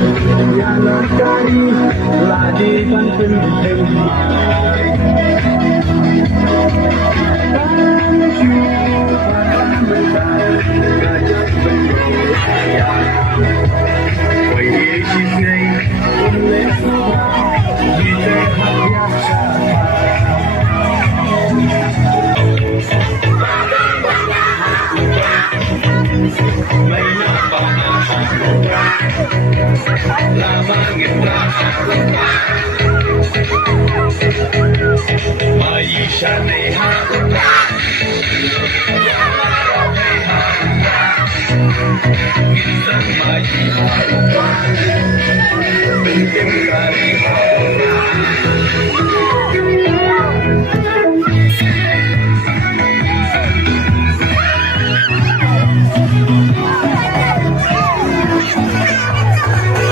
Dialog kari lagi kan penting. Maisha ni hapa, insan maisha, penting kali.